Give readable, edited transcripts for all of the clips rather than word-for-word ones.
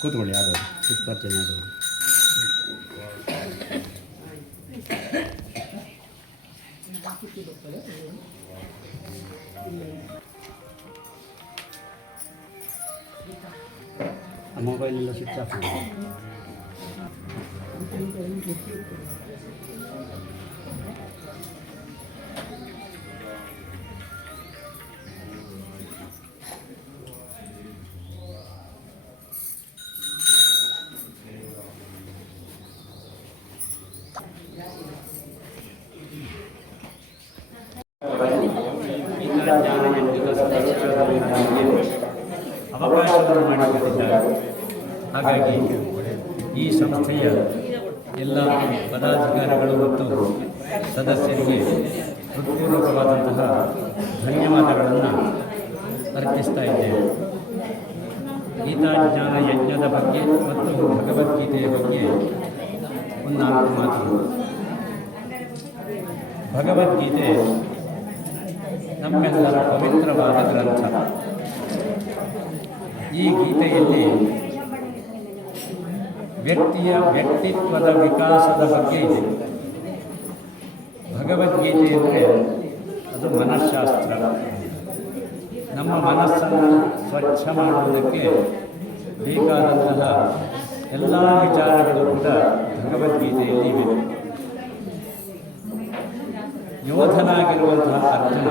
ಕೂತ್ಕೊಳ್ಳಿ ಆದವರು ಉತ್ಪಾದನೆ ಆದವರು ಮೊಬೈಲೆಲ್ಲ ಸ್ವಿಚ್ ಆಫ್ ಮಾಡಿ ಅವಕಾಶವನ್ನು ಮಾಡಿಕೊಟ್ಟಿದ್ದಾರೆ. ಹಾಗಾಗಿ ಈ ಸಂಸ್ಥೆಯ ಎಲ್ಲ ಪದಾಧಿಕಾರಿಗಳು ಮತ್ತು ಸದಸ್ಯರಿಗೆ ಹೃತ್ಪೂರ್ವಕವಾದಂತಹ ಧನ್ಯವಾದಗಳನ್ನು ಅರ್ಪಿಸ್ತಾ ಇದ್ದೇವೆ. ಗೀತಾಜ್ಞಾನ ಯಜ್ಞದ ಬಗ್ಗೆ ಮತ್ತು ಭಗವದ್ಗೀತೆಯ ಬಗ್ಗೆ ಒಂದು 4 ಮಾತು. ಭಗವದ್ಗೀತೆ ನಮ್ಮೆಲ್ಲರ ಪವಿತ್ರವಾದ ಗ್ರಂಥ. ಈ ಗೀತೆಯಲ್ಲಿ ವ್ಯಕ್ತಿಯ ವ್ಯಕ್ತಿತ್ವದ ವಿಕಾಸದ ಬಗ್ಗೆ ಇದೆ. ಭಗವದ್ಗೀತೆ ಅಂದರೆ ಅದು ಮನಃಶಾಸ್ತ್ರ. ನಮ್ಮ ಮನಸ್ಸನ್ನು ಸ್ವಚ್ಛ ಮಾಡುವುದಕ್ಕೆ ಬೇಕಾದಂತಹ ಎಲ್ಲ ವಿಚಾರಗಳು ಕೂಡ ಭಗವದ್ಗೀತೆಯಲ್ಲಿ ಇವೆ. ಯೋಧನಾಗಿರುವಂತಹ ಅರ್ಜುನ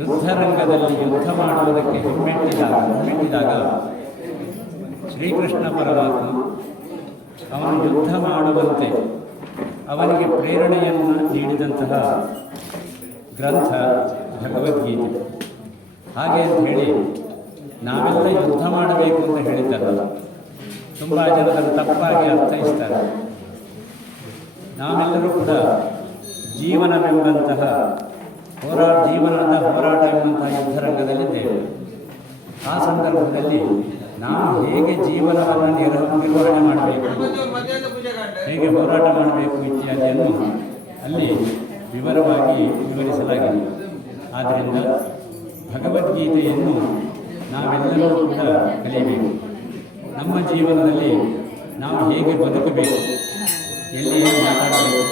ಯುದ್ಧರಂಗದಲ್ಲಿ ಯುದ್ಧ ಮಾಡುವುದಕ್ಕೆ ಹಿಮ್ಮೆಟ್ಟಿದಾಗ ಶ್ರೀಕೃಷ್ಣ ಪರಮಾತ್ಮ ಅವನು ಯುದ್ಧ ಮಾಡುವಂತೆ ಅವನಿಗೆ ಪ್ರೇರಣೆಯನ್ನು ನೀಡಿದಂತಹ ಗ್ರಂಥ ಭಗವದ್ಗೀತೆ. ಹಾಗೆ ಅಂತ ಹೇಳಿ ನಾವೆಲ್ಲ ಯುದ್ಧ ಮಾಡಬೇಕು ಅಂತ ಹೇಳಿದ್ದಲ್ಲ. ತುಂಬ ಜನರನ್ನು ತಪ್ಪಾಗಿ ಅರ್ಥೈಸ್ತಾರೆ. ನಾವೆಲ್ಲರೂ ಕೂಡ ಜೀವನವೆಂಬಂತಹ ಜೀವನದ ಹೋರಾಟ ಎಂಬಂತಹ ಯುದ್ಧರಂಗದಲ್ಲಿದ್ದೇವೆ. ಆ ಸಂದರ್ಭದಲ್ಲಿ ನಾವು ಹೇಗೆ ಜೀವನವನ್ನು ನಿರ್ವಹಣೆ ಮಾಡಬೇಕು, ಹೇಗೆ ಹೋರಾಟ ಮಾಡಬೇಕು ಇತ್ಯಾದಿಯನ್ನು ಅಲ್ಲಿ ವಿವರವಾಗಿ ವಿವರಿಸಲಾಗಿದೆ. ಆದ್ದರಿಂದ ಭಗವದ್ಗೀತೆಯನ್ನು ನಾವೆಲ್ಲರೂ ಕೂಡ ಕಲಿಯಬೇಕು. ನಮ್ಮ ಜೀವನದಲ್ಲಿ ನಾವು ಹೇಗೆ ಬದುಕಬೇಕು, ಎಲ್ಲಿ ಏನು ಮಾತಾಡಬೇಕು,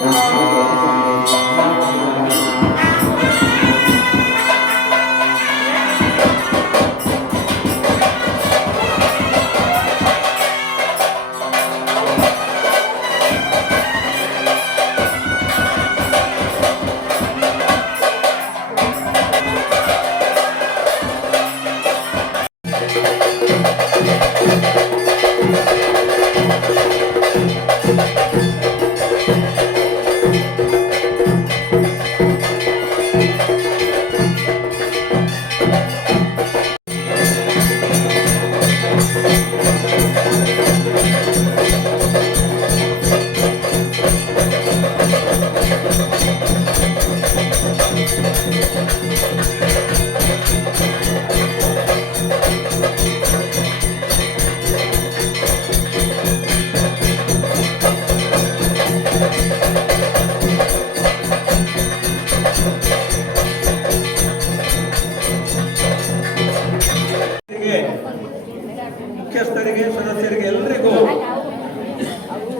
ಮುಖ್ಯಸ್ಥರಿಗೆ, ಸದಸ್ಯರಿಗೆ ಎಲ್ಲರಿಗೂ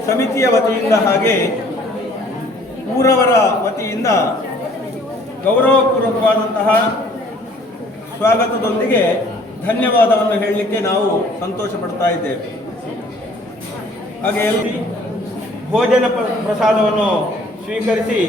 ಸಮಿತಿಯ ವತಿಯಿಂದ ಹಾಗೆ ಊರವರ ವತಿಯಿಂದ ಗೌರವಪೂರ್ವಕವಾದಂತಹ ಸ್ವಾಗತದೊಂದಿಗೆ ಧನ್ಯವಾದವನ್ನು ಹೇಳಲಿಕ್ಕೆ ನಾವು ಸಂತೋಷ ಪಡ್ತಾ ಇದ್ದೇವೆ. ಹಾಗೆ ಎಲ್ಲಿ ಭೋಜನ ಪ್ರಸಾದವನ್ನು ಸ್ವೀಕರಿಸಿ